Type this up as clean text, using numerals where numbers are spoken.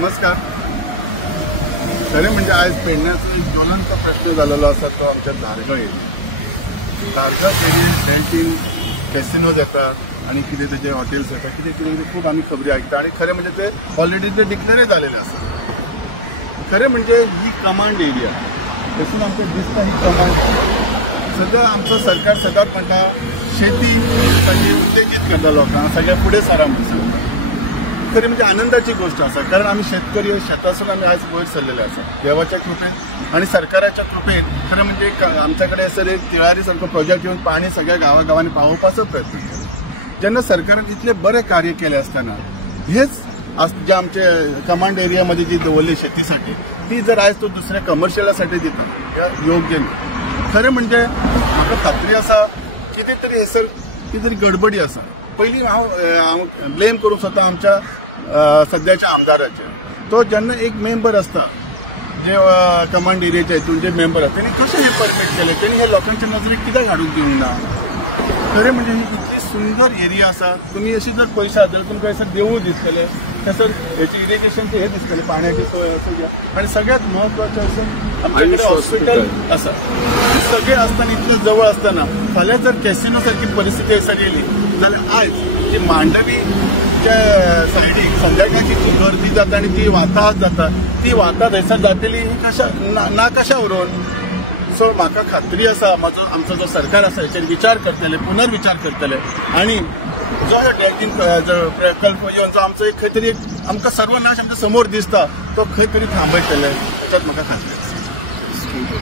नमस्कार. खरें म्हणजे आज पेडण्याचो एक ज्वलंत प्रश्न जाल्लो आसा तो आमच्या धारगळ एरिया. धारगळ एरियेन कॅसिनो जातात आणि कितें तेजे हॉटेल्स जातात, कितें कितें खूब आमी खबरी आयकता आणि खरें म्हणजे ते ऑलरेडी ते डिक्लेअर जालेले आसा. खरें म्हणजे ही कमांड एरिया तसून आमकां दिसता ही कमांड सद्या आमचो सरकार सदांच म्हणटा शेती ताची उत्तेजीत करता लोकांक सगळ्या फुडें सरा म्हणून सांगता. खरी म्हणजे आनंदाची गोष्ट आसा, कारण आम्ही शेतकरी शेतासून आम्ही आज वयर सरलेले आसा देवाच्या कृपेन आणि सरकाराच्या कृपेन. खरं म्हणजे आमच्याकडे सर एक तिळारी सारको प्रोजेक्ट येऊन पाणी सगळ्या गावागावांनी पावोवपाचो प्रयत्न केला. जेन्ना सरकारान इतले बरे कार्य केले असताना हेच जे आमचे कमांड एरियामध्ये जी दवरली शेतीसाठी ती जर आज तो दुसऱ्या कमर्शियलासाठी दिता योग्य नाही. खरें म्हणजे म्हाका खात्री आसा कितें तरी हेसर कितें तरी गडबडी आसा. पहिली हांव ब्लेम करूं स्वता आमच्या सध्याच्या आमदाराचे. तो जेन्ना एक मेंबर असता जे कमांड एरियाचे हितून जे मेंबर आसा त्यांनी कशें हे परमिट केले, त्यांनी हे लोकांच्या नजरेक कित्याक हाडूंक दिवंक ना. खरें म्हणजे ही इतली सुंदर एरिया आसा. तुम्ही अशी जर पयशे जाल्यार तुमकां थंयसर देवूळ दिसतले, थंयसर हेची इरिगेशनचे हे दिसतले, पाण्याची सोय असो आणि सगळ्यात महत्वाचें असून आमच्याकडे हॉस्पिटल आसा. सगळे असताना इतलें जवळ असताना फाल्यां जर कॅसिनो सारखी परिस्थिती हयसर येयली जाल्यार आज जी मांडवीच्या सायडीक संध्याकाळची जी गर्दी जाता आणि ती वाताहत जाता ती वाताहत हयसर जातली ही कशा ना कशा व्हरून. सो म्हाका खात्री आसा आमचो जो सरकार आसा हेचेर विचार करतले, पुनर्विचार करतले आणि जो ड्रॅगिंग प्रकल्प येवन जो आमचो एक खंय तरी आमकां सर्वनाश आमच्या समोर दिसता तो खंय तरी थांबयतले, त्याच्यात म्हाका खात्री आसा.